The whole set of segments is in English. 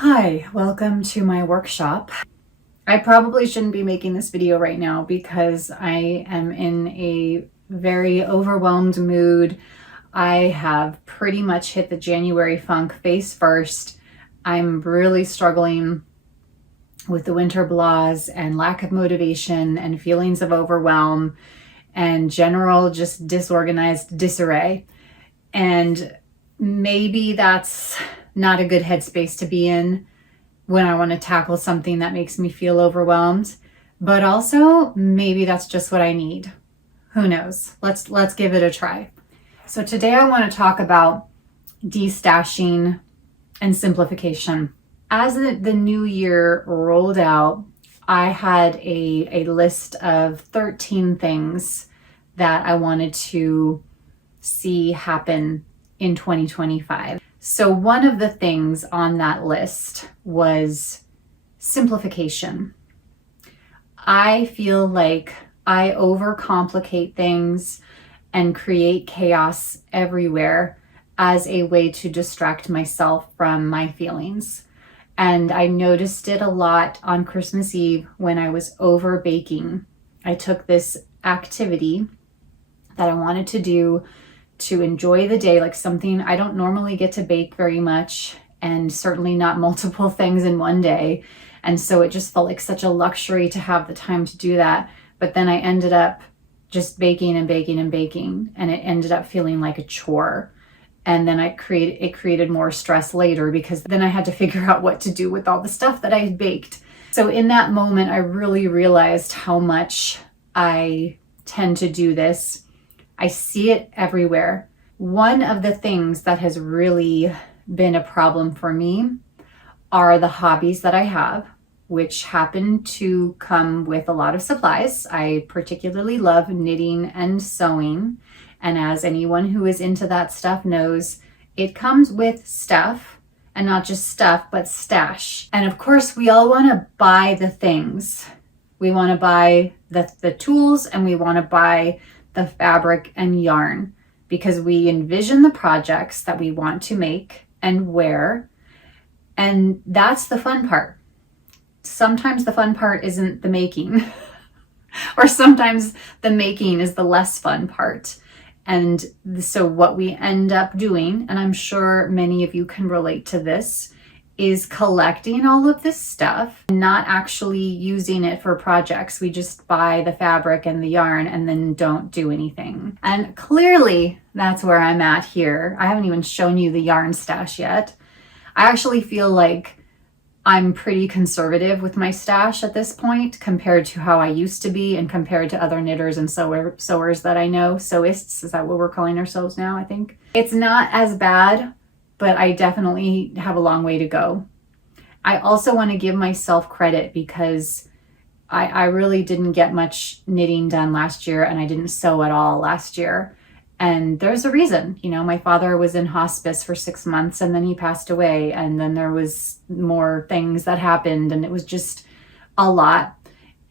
Hi, welcome to my workshop. I probably shouldn't be making this video right now because I am in a very overwhelmed mood. I have pretty much hit the January funk face first. I'm really struggling with the winter blahs and lack of motivation and feelings of overwhelm and general just disorganized disarray. And maybe that's not a good headspace to be in when I want to tackle something that makes me feel overwhelmed, but also maybe that's just what I need. Who knows? Let's give it a try. So today I want to talk about destashing and simplification. As the new year rolled out, I had a list of 13 things that I wanted to see happen in 2025. So one of the things on that list was simplification. I feel like I overcomplicate things and create chaos everywhere as a way to distract myself from my feelings. And I noticed it a lot on Christmas Eve when I was over baking. I took this activity that I wanted to do to enjoy the day, like something I don't normally get to bake very much, and certainly not multiple things in one day. And so it just felt like such a luxury to have the time to do that. But then I ended up just baking and baking and baking, and it ended up feeling like a chore. And then it created more stress later because then I had to figure out what to do with all the stuff that I had baked. So in that moment, I really realized how much I tend to do this. I see it everywhere. One of the things that has really been a problem for me are the hobbies that I have, which happen to come with a lot of supplies. I particularly love knitting and sewing. And as anyone who is into that stuff knows, it comes with stuff, and not just stuff, but stash. And of course, we all want to buy the things. We want to buy the tools, and we want to buy the fabric and yarn because we envision the projects that we want to make and wear. And that's the fun part. Sometimes the fun part isn't the making, or sometimes the making is the less fun part. And so what we end up doing, and I'm sure many of you can relate to this, is collecting all of this stuff, not actually using it for projects. We just buy the fabric and the yarn and then don't do anything. And clearly that's where I'm at here. I haven't even shown you the yarn stash yet. I actually feel like I'm pretty conservative with my stash at this point compared to how I used to be and compared to other knitters and sewers that I know. Sewists, is that what we're calling ourselves now, I think? It's not as bad, but I definitely have a long way to go. I also want to give myself credit because I really didn't get much knitting done last year, and I didn't sew at all last year. And there's a reason. You know, my father was in hospice for 6 months and then he passed away, and then there was more things that happened, and it was just a lot.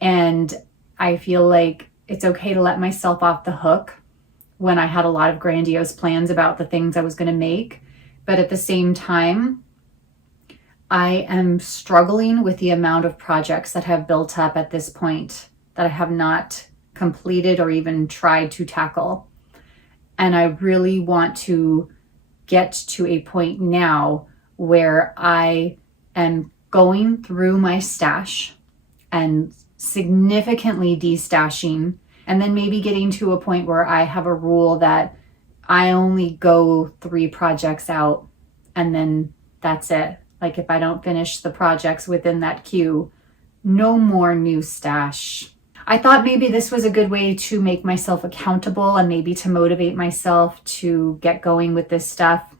And I feel like it's okay to let myself off the hook when I had a lot of grandiose plans about the things I was going to make. But at the same time, I am struggling with the amount of projects that have built up at this point that I have not completed or even tried to tackle. And I really want to get to a point now where I am going through my stash and significantly destashing, and then maybe getting to a point where I have a rule that I only go 3 projects out and then that's it. Like if I don't finish the projects within that queue, no more new stash. I thought maybe this was a good way to make myself accountable and maybe to motivate myself to get going with this stuff.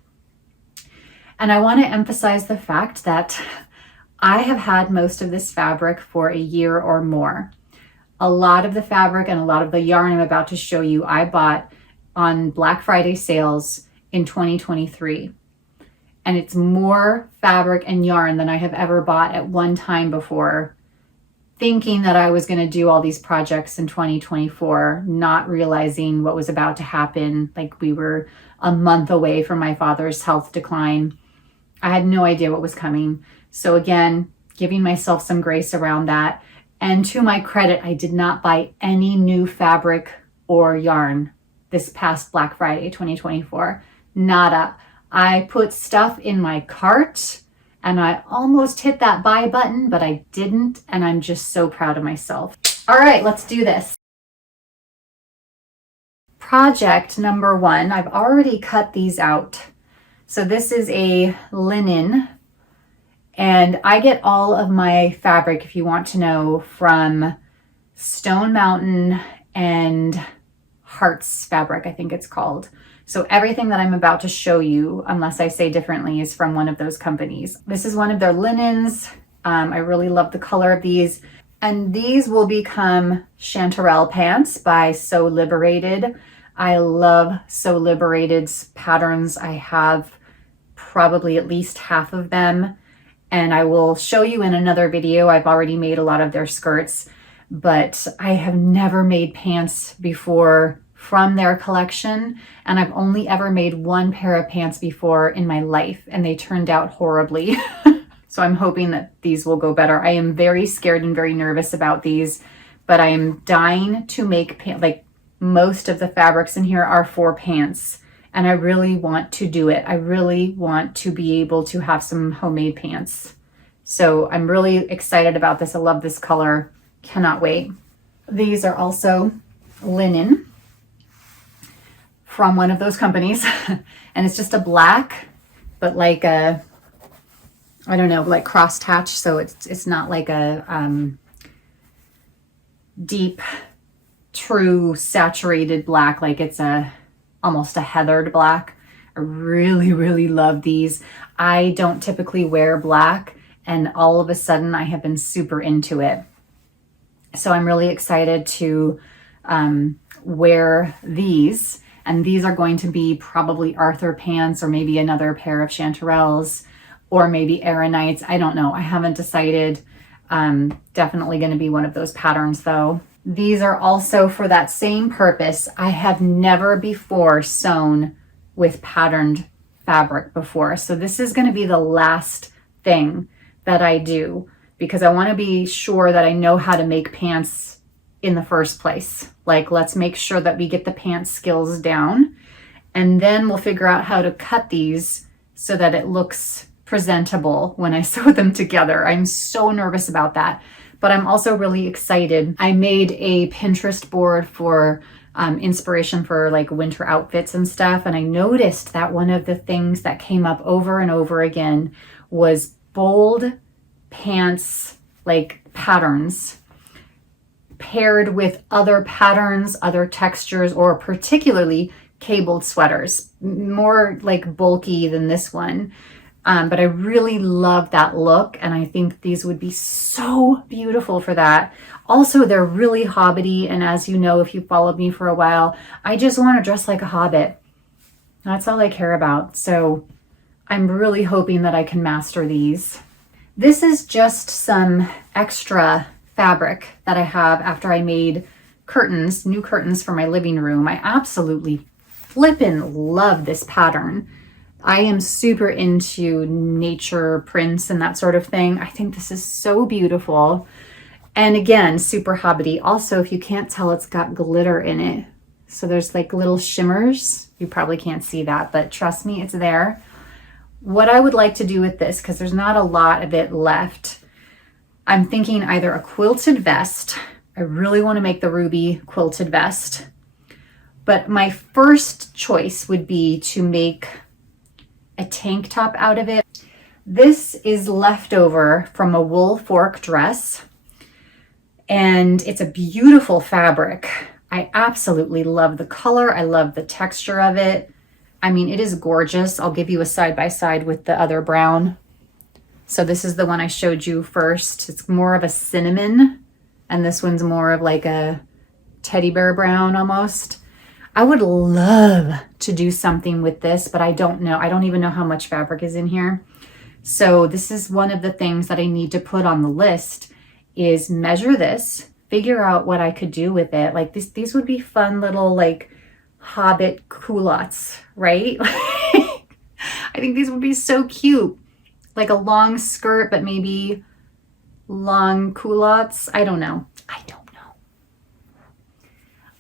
And I want to emphasize the fact that I have had most of this fabric for a year or more. A lot of the fabric and a lot of the yarn I'm about to show you, I bought on Black Friday sales in 2023. And it's more fabric and yarn than I have ever bought at one time before, thinking that I was going to do all these projects in 2024, not realizing what was about to happen. Like we were a month away from my father's health decline. I had no idea what was coming. So again, giving myself some grace around that. And to my credit, I did not buy any new fabric or yarn this past Black Friday 2024. Nada. I put stuff in my cart and I almost hit that buy button, but I didn't. And I'm just so proud of myself. All right, let's do this. Project number 1, I've already cut these out. So this is a linen, and I get all of my fabric, if you want to know, from Stone Mountain and Hearts Fabric, I think it's called. So everything that I'm about to show you, unless I say differently, is from one of those companies. This is one of their linens. I really love the color of these. And these will become chanterelle pants by So Liberated. I love So Liberated's patterns. I have probably at least half of them. And I will show you in another video. I've already made a lot of their skirts, but I have never made pants before from their collection. And I've only ever made one pair of pants before in my life, and they turned out horribly. So I'm hoping that these will go better. I am very scared and very nervous about these, but I am dying to make pants. Like, most of the fabrics in here are for pants, and I really want to do it. I really want to be able to have some homemade pants. So I'm really excited about this. I love this color. Cannot wait. These are also linen from one of those companies. And it's just a black, but like a, I don't know, like cross-hatch. So it's not like a deep, true saturated black. Like it's almost a heathered black. I really, really love these. I don't typically wear black, and all of a sudden I have been super into it. So I'm really excited to wear these. And these are going to be probably Arthur pants, or maybe another pair of chanterelles, or maybe Aaronites. I don't know. I haven't decided. Definitely going to be one of those patterns though. These are also for that same purpose. I have never before sewn with patterned fabric before. So this is going to be the last thing that I do, because I want to be sure that I know how to make pants in the first place. Like, let's make sure that we get the pants skills down, and then we'll figure out how to cut these so that it looks presentable when I sew them together. I'm so nervous about that, but I'm also really excited. I made a Pinterest board for inspiration for like winter outfits and stuff, and I noticed that one of the things that came up over and over again was bold pants, like patterns, paired with other patterns, other textures, or particularly cabled sweaters, more like bulky than this one. But I really love that look, and I think these would be so beautiful for that. Also, they're really hobbity, and as you know, if you followed me for a while, I just want to dress like a hobbit. That's all I care about. So I'm really hoping that I can master these. This is just some extra fabric that I have after I made curtains, new curtains for my living room. I absolutely flippin' love this pattern. I am super into nature prints and that sort of thing. I think this is so beautiful. And again, super hobbity. Also, if you can't tell, it's got glitter in it. So there's like little shimmers. You probably can't see that, but trust me, it's there. What I would like to do with this, because there's not a lot of it left, I'm thinking either a quilted vest. I really want to make the ruby quilted vest. But my first choice would be to make a tank top out of it. This is leftover from a wool fork dress, and it's a beautiful fabric. I absolutely love the color. I love the texture of it. I mean, it is gorgeous. I'll give you a side-by-side with the other brown. So this is the one I showed you first. It's more of a cinnamon, and this one's more of like a teddy bear brown almost. I would love to do something with this, but I don't know. I don't even know how much fabric is in here. So this is one of the things that I need to put on the list, is measure this, figure out what I could do with it. Like these would be fun little like hobbit culottes, right? I think these would be so cute. like a long skirt, but maybe long culottes. I don't know.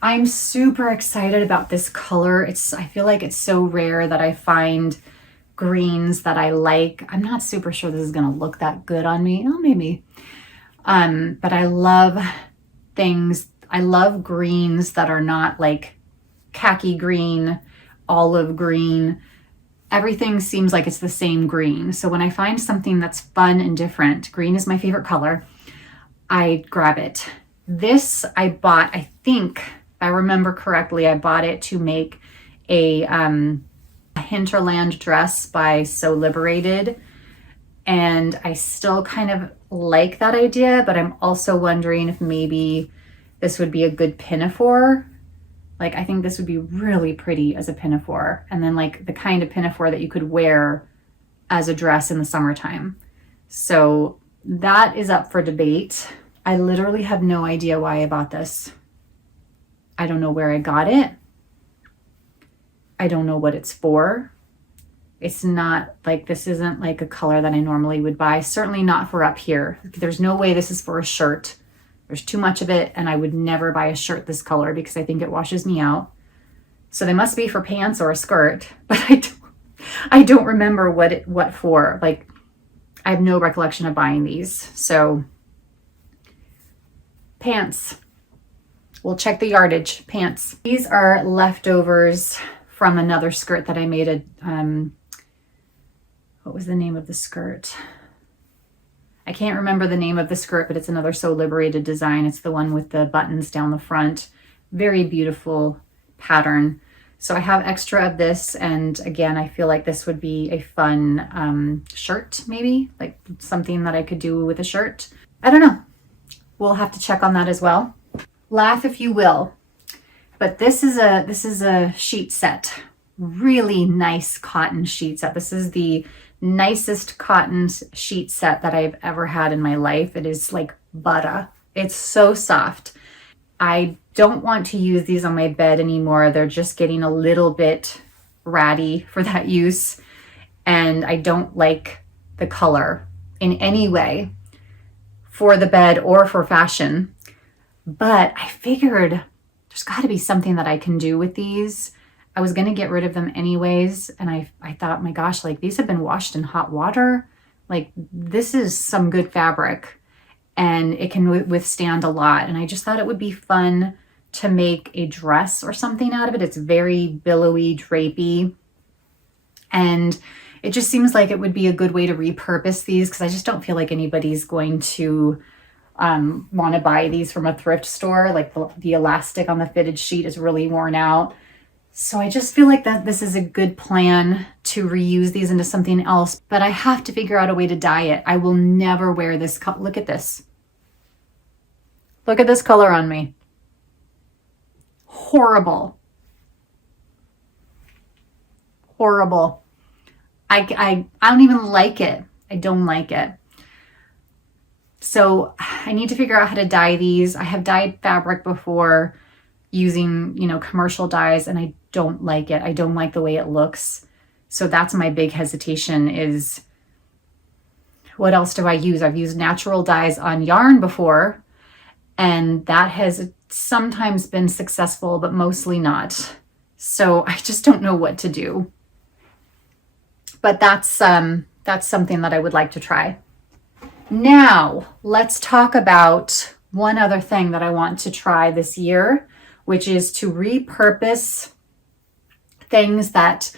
I'm super excited about this color. I feel like it's so rare that I find greens that I like. I'm not super sure this is gonna look that good on me. Oh, maybe. But I love greens that are not like khaki green, olive green. Everything seems like it's the same green. So when I find something that's fun and different, green is my favorite color, I grab it. This I bought, I think, if I remember correctly, I bought it to make a hinterland dress by So Liberated. And I still kind of like that idea, but I'm also wondering if maybe this would be a good pinafore. Like, I think this would be really pretty as a pinafore, and then like the kind of pinafore that you could wear as a dress in the summertime. So that is up for debate. I literally have no idea why I bought this. I don't know where I got it. I don't know what it's for. It's not like, this isn't like a color that I normally would buy. Certainly not for up here. There's no way this is for a shirt. There's too much of it, and I would never buy a shirt this color because I think it washes me out. So they must be for pants or a skirt, but I don't remember what for. Like, I have no recollection of buying these. So pants. We'll check the yardage. Pants. These are leftovers from another skirt that I made what was the name of the skirt? I can't remember the name of the skirt, but it's another So Liberated design. It's the one with the buttons down the front. Very beautiful pattern. So I have extra of this, and again, I feel like this would be a fun shirt, maybe, like something that I could do with a shirt. I don't know. We'll have to check on that as well. Laugh if you will, but this is a sheet set. Really nice cotton sheet set. This is the nicest cotton sheet set that I've ever had in my life. It is like butter. It's so soft. I don't want to use these on my bed anymore. They're just getting a little bit ratty for that use, and I don't like the color in any way for the bed or for fashion. But I figured there's got to be something that I can do with these. I was going to get rid of them anyways, and I thought, my gosh, like, these have been washed in hot water. Like, this is some good fabric, and it can withstand a lot. And I just thought it would be fun to make a dress or something out of it. It's very billowy, drapey, and it just seems like it would be a good way to repurpose these, because I just don't feel like anybody's going to want to buy these from a thrift store. Like, the elastic on the fitted sheet is really worn out. So I just feel like that this is a good plan to reuse these into something else, but I have to figure out a way to dye it. I will never wear this. Look at this. Look at this color on me. Horrible. Horrible. I don't even like it. I don't like it. So I need to figure out how to dye these. I have dyed fabric before using, commercial dyes, and I don't like it. I don't like the way it looks. So that's my big hesitation is, what else do I use? I've used natural dyes on yarn before, and that has sometimes been successful, but mostly not. So I just don't know what to do. But that's something that I would like to try. Now, let's talk about one other thing that I want to try this year, which is to repurpose things that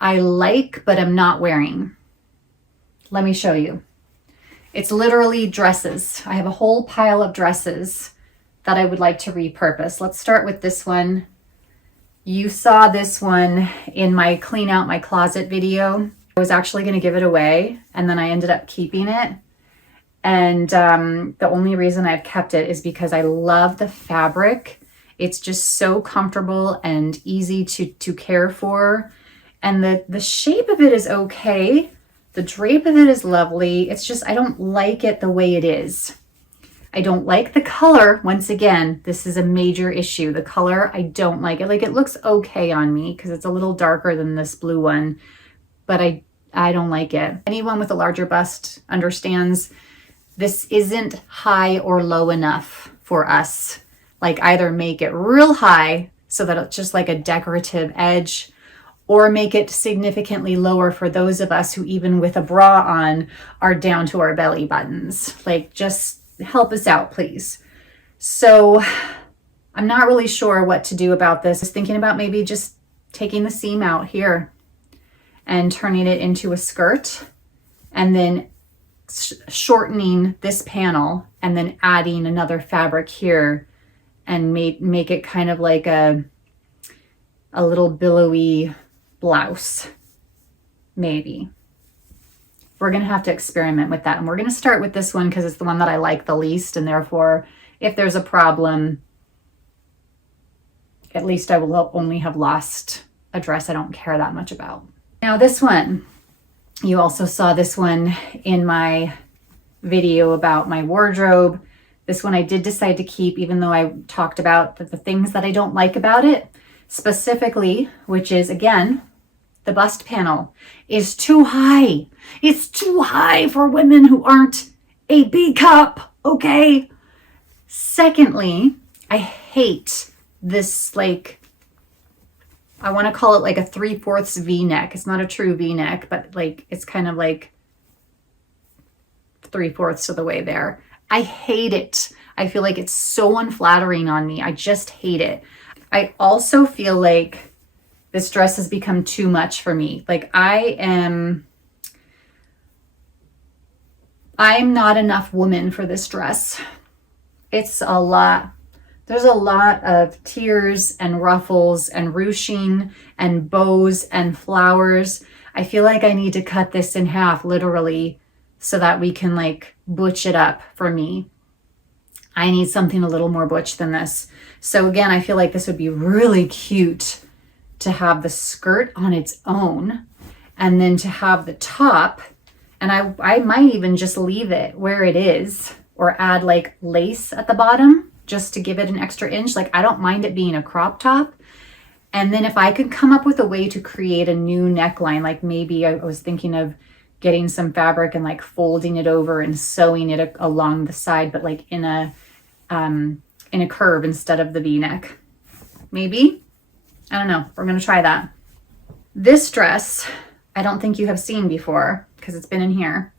I like but am not wearing. Let me show you. It's literally dresses. I have a whole pile of dresses that I would like to repurpose. Let's start with this one. You saw this one in my clean out my closet video. I was actually going to give it away, and then I ended up keeping it. And the only reason I've kept it is because I love the fabric. It's just so comfortable and easy to care for. And the shape of it is okay. The drape of it is lovely. It's just, I don't like it the way it is. I don't like the color. Once again, this is a major issue. The color, I don't like it. Like, it looks okay on me because it's a little darker than this blue one, but I I don't like it. Anyone with a larger bust understands this isn't high or low enough for us. Like either make it real high so that it's just like a decorative edge, or make it significantly lower for those of us who even with a bra on are down to our belly buttons. Like just help us out, please. So I'm not really sure what to do about this. I was thinking about maybe just taking the seam out here and turning it into a skirt, and then shortening this panel and then adding another fabric here and make it kind of like a little billowy blouse. Maybe. We're going to have to experiment with that. And we're going to start with this one because it's the one that I like the least. And therefore, if there's a problem, at least I will only have lost a dress I don't care that much about. Now this one, you also saw this one in my video about my wardrobe. This one I did decide to keep, even though I talked about the things that I don't like about it, specifically, which is, again, the bust panel is too high. It's too high for women who aren't a B cup, okay? Secondly, I hate this, like, I want to call it like a 3/4 V-neck. It's not a true V-neck, but like it's kind of like 3/4 of the way there. I hate it. I feel like it's so unflattering on me. I just hate it. I also feel like this dress has become too much for me. Like I'm not enough woman for this dress. It's a lot. There's a lot of tiers and ruffles and ruching and bows and flowers. I feel like I need to cut this in half, literally, so that we can like butch it up for me. I need something a little more butch than this. So again, I feel like this would be really cute to have the skirt on its own and then to have the top. And I might even just leave it where it is or add like lace at the bottom just to give it an extra inch. Like I don't mind it being a crop top. And then if I could come up with a way to create a new neckline, like maybe I was thinking of getting some fabric and like folding it over and sewing it along the side, but like in a curve instead of the V-neck. Maybe, I don't know. We're going to try that. This dress, I don't think you have seen before because it's been in here.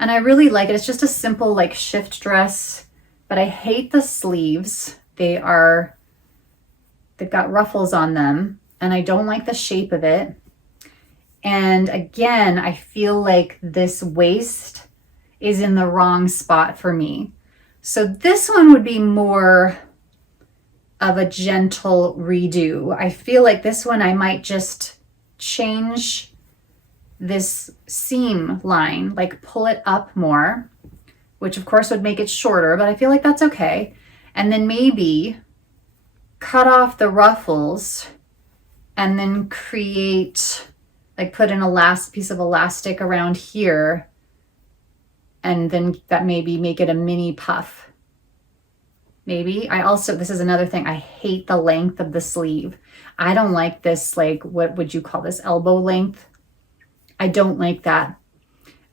And I really like it. It's just a simple like shift dress, but I hate the sleeves. They've got ruffles on them and I don't like the shape of it. And again, I feel like this waist is in the wrong spot for me. So this one would be more of a gentle redo. I feel like this one I might just change this seam line, like pull it up more, which of course would make it shorter, but I feel like that's okay. And then maybe cut off the ruffles and then create, like put in a last piece of elastic around here. And then that maybe make it a mini puff. Maybe. This is another thing. I hate the length of the sleeve. I don't like this, like, what would you call this? Elbow length. I don't like that.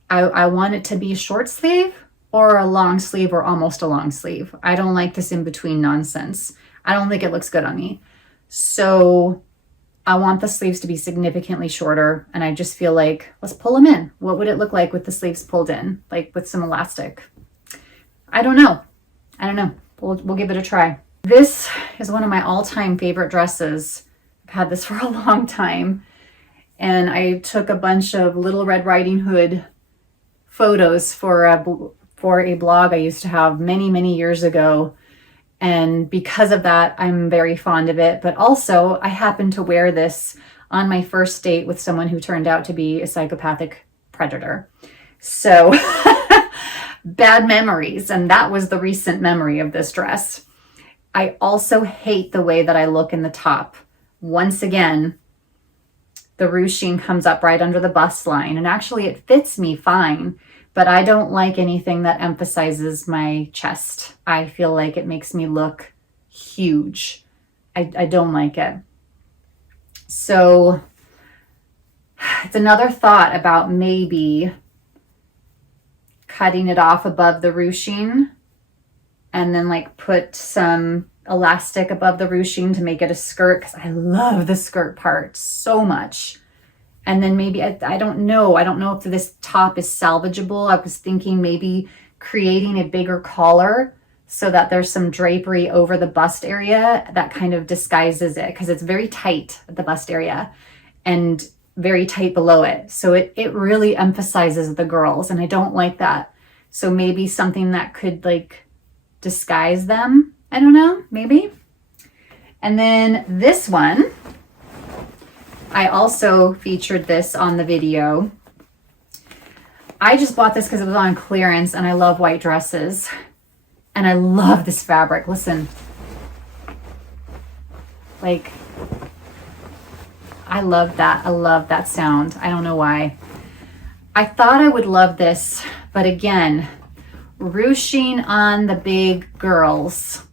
I want it to be a short sleeve or a long sleeve or almost a long sleeve. I don't like this in between nonsense. I don't think it looks good on me. So I want the sleeves to be significantly shorter. And I just feel like, let's pull them in. What would it look like with the sleeves pulled in? Like with some elastic? I don't know. We'll give it a try. This is one of my all-time favorite dresses. I've had this for a long time. And I took a bunch of Little Red Riding Hood photos for a blog I used to have many, many years ago. And because of that, I'm very fond of it. But also, I happened to wear this on my first date with someone who turned out to be a psychopathic predator. So bad memories. And that was the recent memory of this dress. I also hate the way that I look in the top. Once again, the ruching comes up right under the bust line. And actually, it fits me fine. But I don't like anything that emphasizes my chest. I feel like it makes me look huge. I don't like it. So it's another thought about maybe cutting it off above the ruching and then like put some elastic above the ruching to make it a skirt, because I love the skirt part so much. And then maybe, I don't know if this top is salvageable. I was thinking maybe creating a bigger collar so that there's some drapery over the bust area that kind of disguises it, because it's very tight at the bust area and very tight below it. So it really emphasizes the girls, and I don't like that. So maybe something that could like disguise them. I don't know, maybe. And then this one, I also featured this on the video. I just bought this because it was on clearance, and I love white dresses. And I love this fabric. Listen. Like, I love that. I love that sound. I don't know why. I thought I would love this, but again, ruching on the big girls.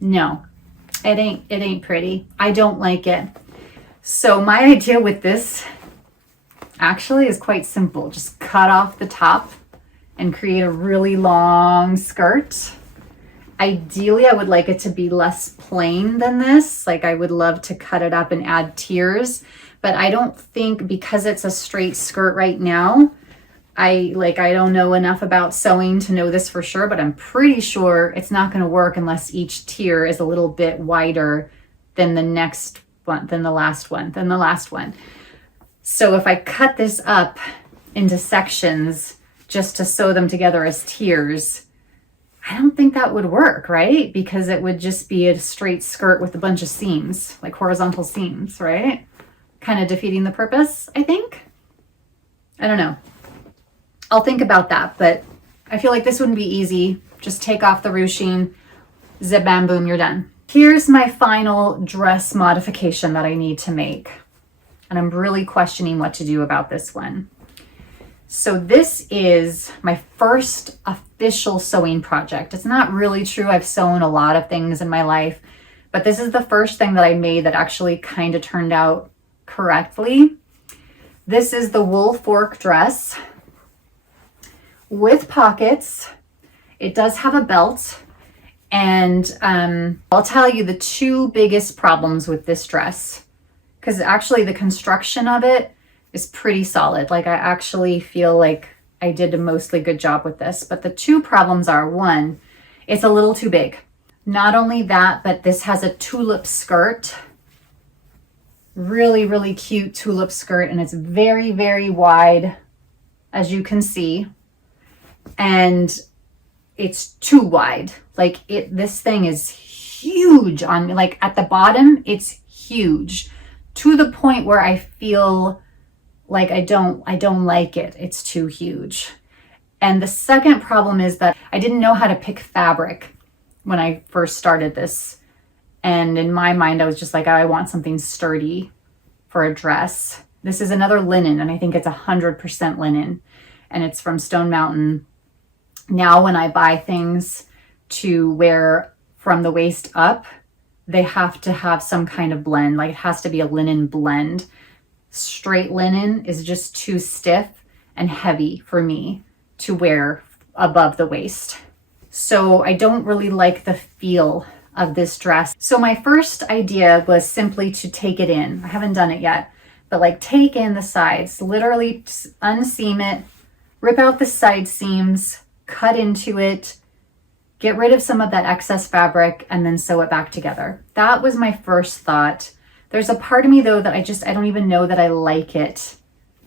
No, it ain't pretty. I don't like it. So my idea with this actually is quite simple. Just cut off the top and create a really long skirt. Ideally, I would like it to be less plain than this. Like, I would love to cut it up and add tiers, but I don't think, because it's a straight skirt right now, I don't know enough about sewing to know this for sure, but I'm pretty sure it's not going to work unless each tier is a little bit wider than the next one, than the last one. So if I cut this up into sections just to sew them together as tiers, I don't think that would work, right? Because it would just be a straight skirt with a bunch of seams, like horizontal seams, right? Kind of defeating the purpose, I think. I don't know. I'll think about that, but I feel like this wouldn't be easy. Just take off the ruching, zip, bam, boom, you're done. Here's my final dress modification that I need to make. And I'm really questioning what to do about this one. So this is my first official sewing project. It's not really true. I've sewn a lot of things in my life, but this is the first thing that I made that actually kind of turned out correctly. This is the wool fork dress with pockets. It does have a belt, and I'll tell you the two biggest problems with this dress, because actually the construction of it is pretty solid. Like, I actually feel like I did a mostly good job with this, but the two problems are, one, it's a little too big. Not only that, but this has a tulip skirt, really, really cute tulip skirt, and it's very, very wide, as you can see. And it's too wide. Like, this thing is huge on me. Like, at the bottom, it's huge to the point where I feel like I don't like it. It's too huge. And the second problem is that I didn't know how to pick fabric when I first started this. And in my mind, I was just like, I want something sturdy for a dress. This is another linen, and I think it's 100% linen, and it's from Stone Mountain. Now, when I buy things to wear from the waist up, they have to have some kind of blend. Like, it has to be a linen blend. Straight linen is just too stiff and heavy for me to wear above the waist. So I don't really like the feel of this dress. So my first idea was simply to take it in. I haven't done it yet, but like, take in the sides, literally unseam it, rip out the side seams, cut into it, get rid of some of that excess fabric, and then sew it back together. That was my first thought. There's a part of me though that I don't even know that I like it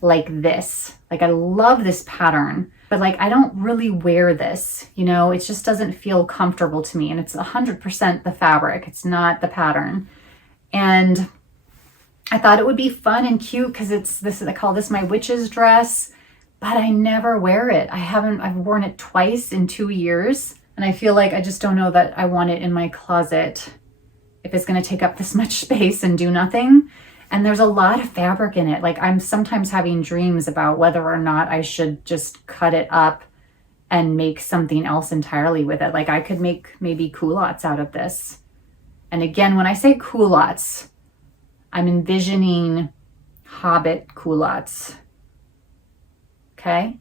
like this. Like, I love this pattern, but like, I don't really wear this, you know, it just doesn't feel comfortable to me. And it's 100% the fabric. It's not the pattern. And I thought it would be fun and cute because I call this my witch's dress, but I never wear it. I've worn it twice in 2 years. And I feel like I just don't know that I want it in my closet if it's going to take up this much space and do nothing. And there's a lot of fabric in it. Like, I'm sometimes having dreams about whether or not I should just cut it up and make something else entirely with it. Like, I could make maybe culottes out of this. And again, when I say culottes, I'm envisioning Hobbit culottes. Okay,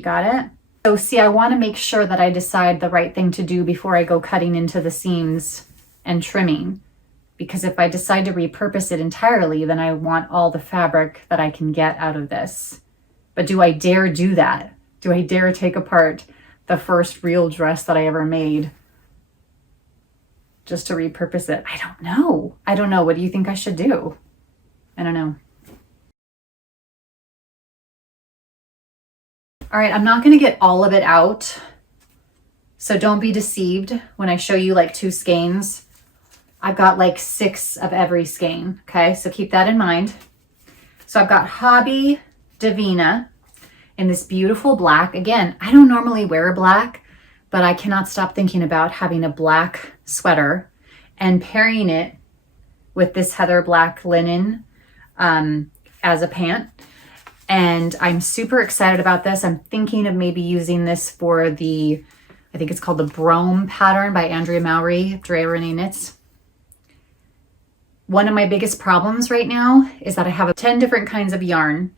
got it? So see, I want to make sure that I decide the right thing to do before I go cutting into the seams and trimming. Because if I decide to repurpose it entirely, then I want all the fabric that I can get out of this. But do I dare do that? Do I dare take apart the first real dress that I ever made just to repurpose it? I don't know. I don't know. What do you think I should do? I don't know. All right, I'm not going to get all of it out. So don't be deceived when I show you like 2 skeins. I've got like 6 of every skein. Okay, so keep that in mind. So I've got Hobby Divina in this beautiful black. Again, I don't normally wear black, but I cannot stop thinking about having a black sweater and pairing it with this heather black linen as a pant. And I'm super excited about this. I'm thinking of maybe using this for the, I think it's called the Brome pattern by Andrea Mowry, Drea Renee Knits. One of my biggest problems right now is that I have 10 different kinds of yarn,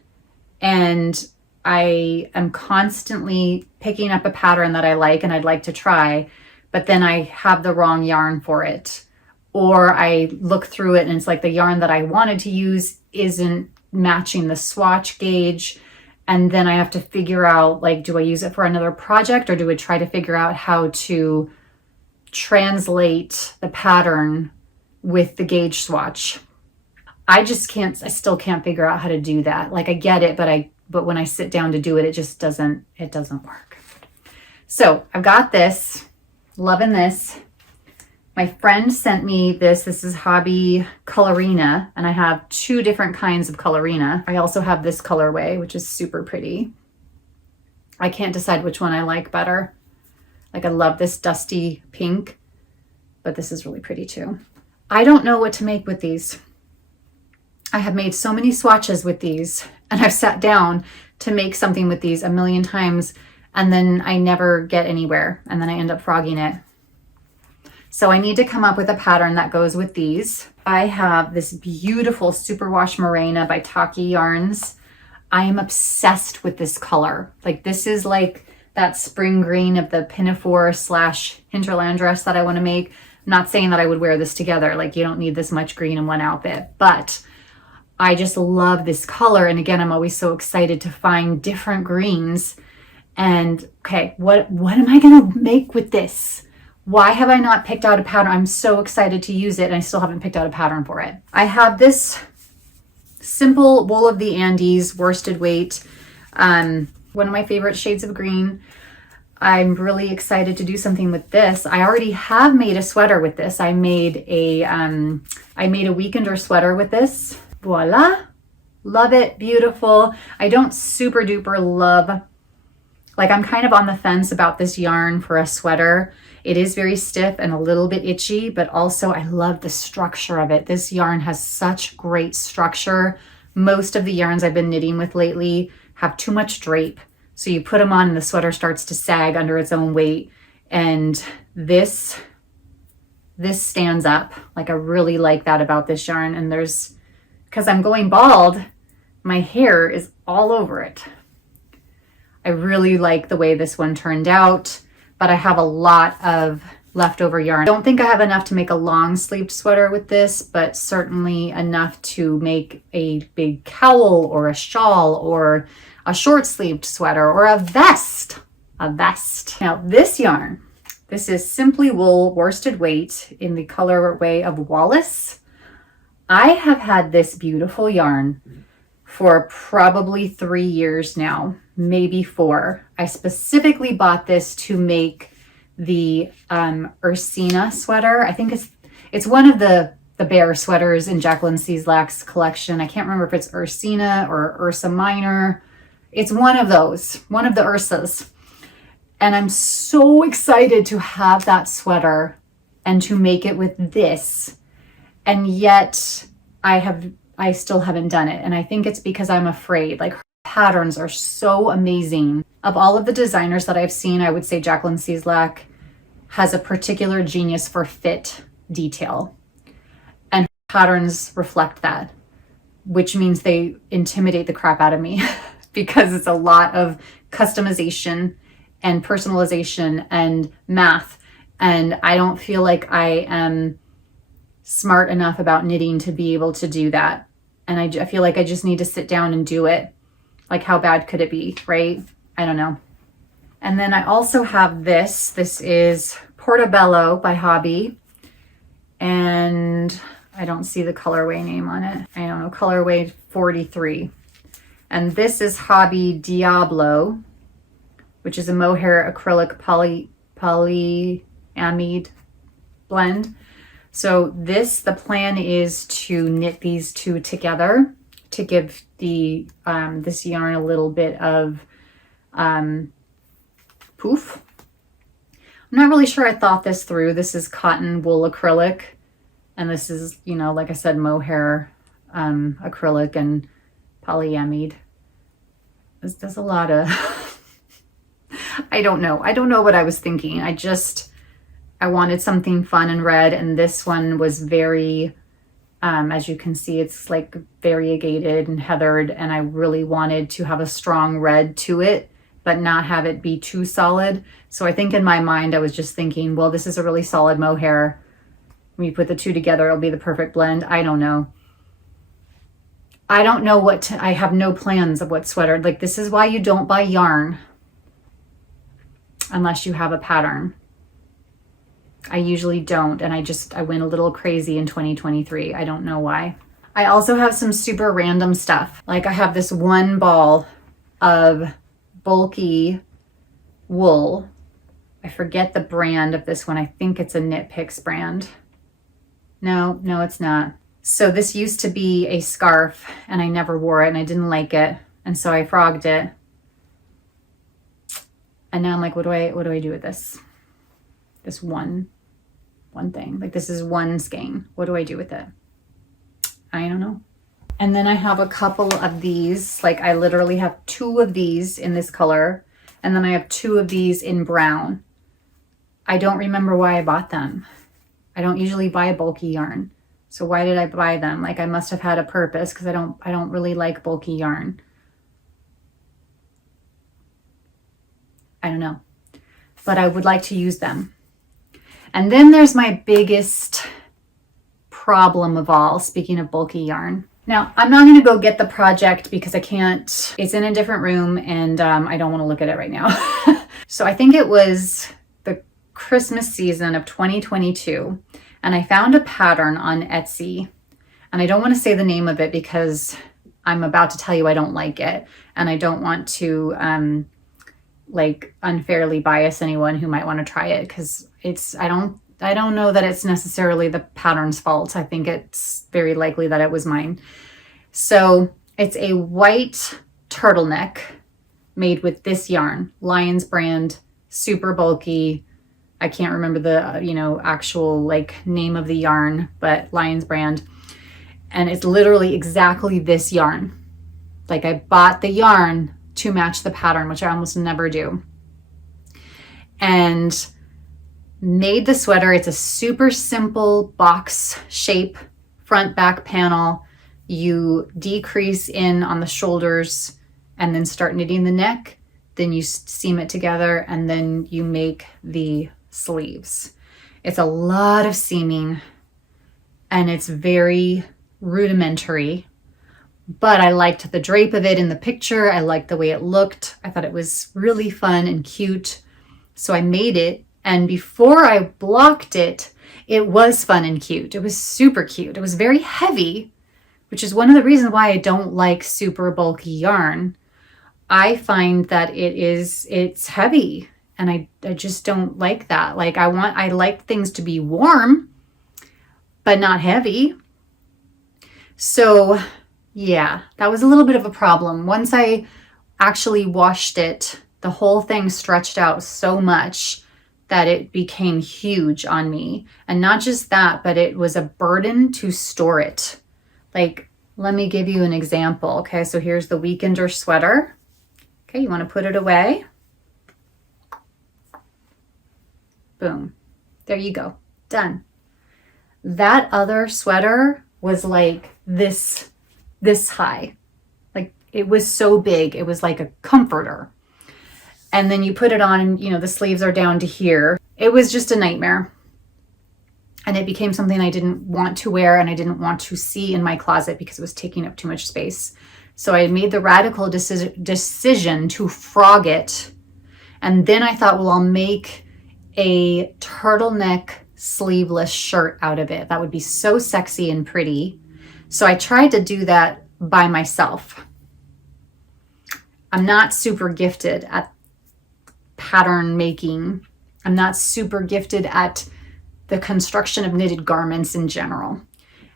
and I am constantly picking up a pattern that I like and I'd like to try, but then I have the wrong yarn for it. Or I look through it and it's like the yarn that I wanted to use isn't matching the swatch gauge. And then I have to figure out, like, do I use it for another project, or do I try to figure out how to translate the pattern with the gauge swatch? I still can't figure out how to do that. Like, I get it, but when I sit down to do it, it just doesn't work. So I've got this, loving this. My friend sent me this. This is Hobby Colorina, and I have 2 different kinds of Colorina. I also have this colorway, which is super pretty. I can't decide which one I like better. Like, I love this dusty pink, but this is really pretty too. I don't know what to make with these. I have made so many swatches with these, and I've sat down to make something with these a million times, and then I never get anywhere, and then I end up frogging it. So I need to come up with a pattern that goes with these. I have this beautiful Superwash Morena by Taki Yarns. I am obsessed with this color. Like, this is like that spring green of the pinafore / hinterland dress that I want to make. I'm not saying that I would wear this together. Like, you don't need this much green in one outfit, but I just love this color. And again, I'm always so excited to find different greens. And okay, what am I going to make with this? Why have I not picked out a pattern? I'm so excited to use it, and I still haven't picked out a pattern for it. I have this simple Wool of the Andes worsted weight, one of my favorite shades of green. I'm really excited to do something with this. I already have made a sweater with this. I made a weekender sweater with this. Voila. Love it. Beautiful. I don't super duper love, like, I'm kind of on the fence about this yarn for a sweater. It is very stiff and a little bit itchy, but also I love the structure of it. This yarn has such great structure. Most of the yarns I've been knitting with lately have too much drape. So you put them on and the sweater starts to sag under its own weight. And this stands up. Like, I really like that about this yarn. And because I'm going bald, my hair is all over it. I really like the way this one turned out, but I have a lot of leftover yarn. I don't think I have enough to make a long sleeved sweater with this, but certainly enough to make a big cowl or a shawl or a short sleeved sweater or a vest. Now this yarn, this is Simply Wool worsted weight in the colorway of Wallace. I have had this beautiful yarn for probably 3 years now, maybe 4. I specifically bought this to make the Ursina sweater. I think it's one of the bear sweaters in Jacqueline Cieslak's collection. I can't remember if it's Ursina or Ursa Minor. It's one of those, one of the Ursas. And I'm so excited to have that sweater and to make it with this. And yet I still haven't done it. And I think it's because I'm afraid. Like, her patterns are so amazing. Of all of the designers that I've seen, I would say Jacqueline Cieslak has a particular genius for fit detail. And her patterns reflect that. which means they intimidate the crap out of me because it's a lot of customization and personalization and math. And I don't feel like I am smart enough about knitting to be able to do that. And I feel like I just need to sit down and do it. Like, how bad could it be, right? I don't know. And then I also have this. This is Portobello by Hobby. And I don't see the colorway name on it. I don't know, colorway 43. And this is Hobby Diablo, which is a mohair acrylic polyamide blend. So the plan is to knit these two together to give the this yarn a little bit of poof. I'm not really sure I thought this through. This is cotton wool acrylic, and this is, you know, like I said, mohair acrylic and polyamide. There's a lot of I don't know what I was thinking. I wanted something fun and red, and this one was very, as you can see, it's like variegated and heathered, and I really wanted to have a strong red to it, but not have it be too solid. So I think in my mind, I was just thinking, well, this is a really solid mohair. When you put the two together, it'll be the perfect blend. I don't know. I don't know I have no plans of what sweater. Like, this is why you don't buy yarn unless you have a pattern. I usually don't, and I went a little crazy in 2023. I don't know why. I also have some super random stuff. Like, I have this one ball of bulky wool. I forget the brand of this one. I think it's a Knit Picks brand. No, it's not. So this used to be a scarf, and I never wore it, and I didn't like it, and so I frogged it. And now I'm like, what do I do with this? This one thing. Like, this is one skein. What do I do with it? I don't know. And then I have a couple of these. Like, I literally have 2 of these in this color, and then I have 2 of these in brown. I don't remember why I bought them. I don't usually buy bulky yarn. So why did I buy them? Like, I must have had a purpose, because I don't really like bulky yarn. I don't know. But I would like to use them. And then there's my biggest problem of all, speaking of bulky yarn. Now, I'm not going to go get the project because I can't. It's in a different room, and I don't want to look at it right now. So I think it was the Christmas season of 2022, and I found a pattern on Etsy, and I don't want to say the name of it because I'm about to tell you I don't like it, and I don't want to like unfairly bias anyone who might want to try it, because I don't know that it's necessarily the pattern's fault. I think it's very likely that it was mine. So it's a white turtleneck made with this yarn, Lion's brand, super bulky. I can't remember the actual like name of the yarn, but Lion's brand. And it's literally exactly this yarn. Like, I bought the yarn to match the pattern, which I almost never do. And made the sweater. It's a super simple box shape, front back panel. You decrease in on the shoulders and then start knitting the neck. Then you seam it together, and then you make the sleeves. It's a lot of seaming, and it's very rudimentary, but I liked the drape of it in the picture. I liked the way it looked. I thought it was really fun and cute. So I made it, and before I blocked it, it was fun and cute. It was super cute. It was very heavy, which is one of the reasons why I don't like super bulky yarn. I find that it's heavy, and I just don't like that. Like, I like things to be warm, but not heavy. So yeah, that was a little bit of a problem. Once I actually washed it, the whole thing stretched out so much that it became huge on me. And not just that, but it was a burden to store it. Like, let me give you an example. Okay, so here's the weekender sweater. Okay, you want to put it away. Boom. There you go. Done. That other sweater was like this this high. Like it was so big. It was like a comforter. And then you put it on and, you know, the sleeves are down to here. It was just a nightmare. And it became something I didn't want to wear and I didn't want to see in my closet because it was taking up too much space. So I made the radical decision to frog it. And then I thought, well, I'll make a turtleneck sleeveless shirt out of it. That would be so sexy and pretty. So I tried to do that by myself. I'm not super gifted at pattern making. I'm not super gifted at the construction of knitted garments in general.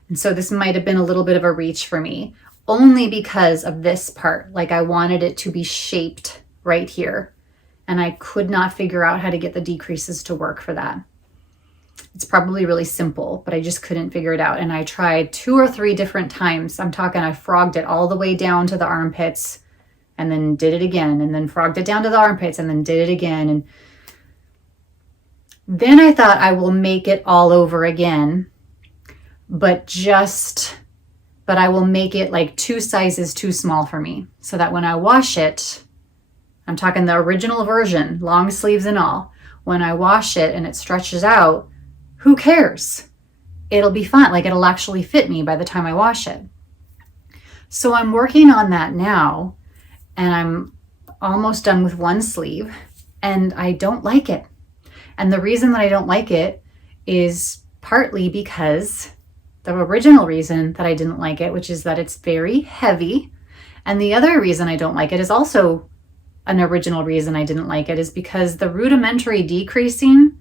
And so this might have been a little bit of a reach for me, only because of this part. Like I wanted it to be shaped right here. And I could not figure out how to get the decreases to work for that. It's probably really simple, but I just couldn't figure it out. And I tried 2 or 3 different times. I'm talking, I frogged it all the way down to the armpits and then did it again, and then frogged it down to the armpits and then did it again. And then I thought I will make it all over again, but I will make it like 2 sizes too small for me so that when I wash it, I'm talking the original version, long sleeves and all, when I wash it and it stretches out, who cares? It'll be fine. Like it'll actually fit me by the time I wash it. So I'm working on that now and I'm almost done with one sleeve and I don't like it. And the reason that I don't like it is partly because the original reason that I didn't like it, which is that it's very heavy. And the other reason I don't like it is also an original reason I didn't like it, is because the rudimentary decreasing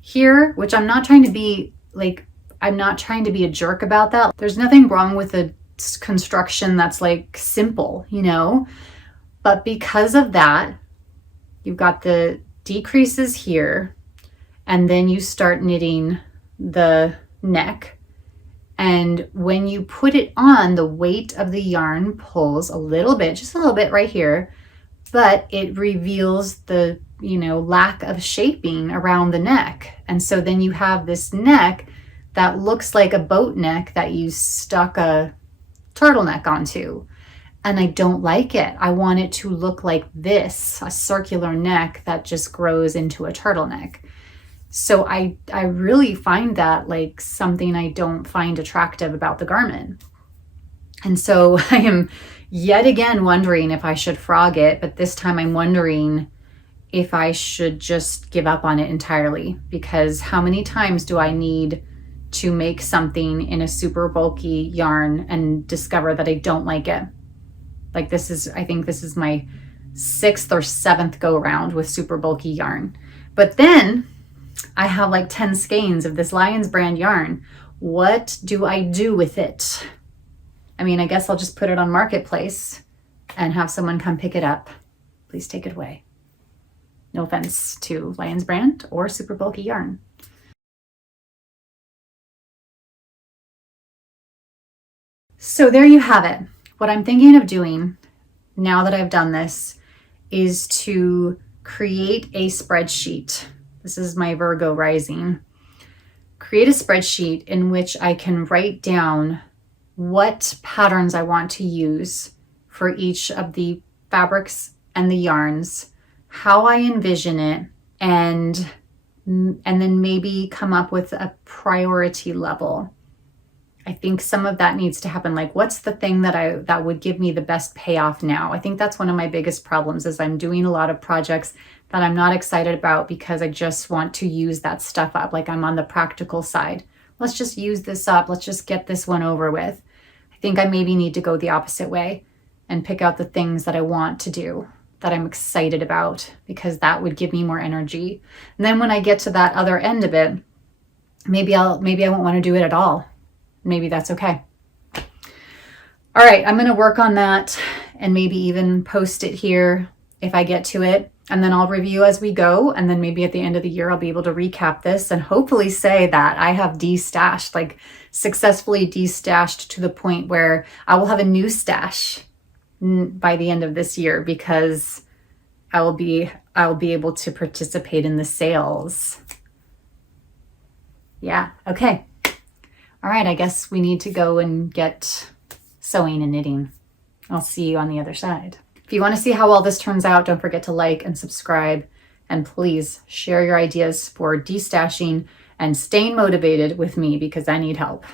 here, which I'm not trying to be like, I'm not trying to be a jerk about that. There's nothing wrong with a construction that's like simple, you know, but because of that, you've got the decreases here and then you start knitting the neck. And when you put it on, the weight of the yarn pulls a little bit, just a little bit right here, but it reveals the, you know, lack of shaping around the neck. And so then you have this neck that looks like a boat neck that you stuck a turtleneck onto. And I don't like it. I want it to look like this, a circular neck that just grows into a turtleneck. So I really find that like something I don't find attractive about the garment. And so I am yet again wondering if I should frog it, but this time I'm wondering if I should just give up on it entirely, because how many times do I need to make something in a super bulky yarn and discover that I don't like it? Like this is, I think this is my 6th or 7th go around with super bulky yarn. But then I have like 10 skeins of this Lions brand yarn. What do I do with it? I mean, I guess I'll just put it on Marketplace and have someone come pick it up. Please take it away. No offense to Lions brand or super bulky yarn. So there you have it. What I'm thinking of doing now that I've done this is to create a spreadsheet. This is my Virgo rising. Create a spreadsheet in which I can write down what patterns I want to use for each of the fabrics and the yarns, how I envision it, and then maybe come up with a priority level. I think some of that needs to happen. Like, what's the thing that would give me the best payoff now? I think that's one of my biggest problems, is I'm doing a lot of projects that I'm not excited about because I just want to use that stuff up. Like, I'm on the practical side. Let's just use this up. Let's just get this one over with. I think I maybe need to go the opposite way and pick out the things that I want to do, that I'm excited about, because that would give me more energy. And then when I get to that other end of it, maybe I won't want to do it at all. Maybe that's okay. All right, I'm going to work on that and maybe even post it here if I get to it. And then I'll review as we go. And then maybe at the end of the year, I'll be able to recap this and hopefully say that I have destashed, like successfully destashed to the point where I will have a new stash by the end of this year, because I will be able to participate in the sales. Yeah, okay. All right, I guess we need to go and get sewing and knitting. I'll see you on the other side. If you want to see how all this turns out, don't forget to like and subscribe. And please share your ideas for destashing and staying motivated with me because I need help.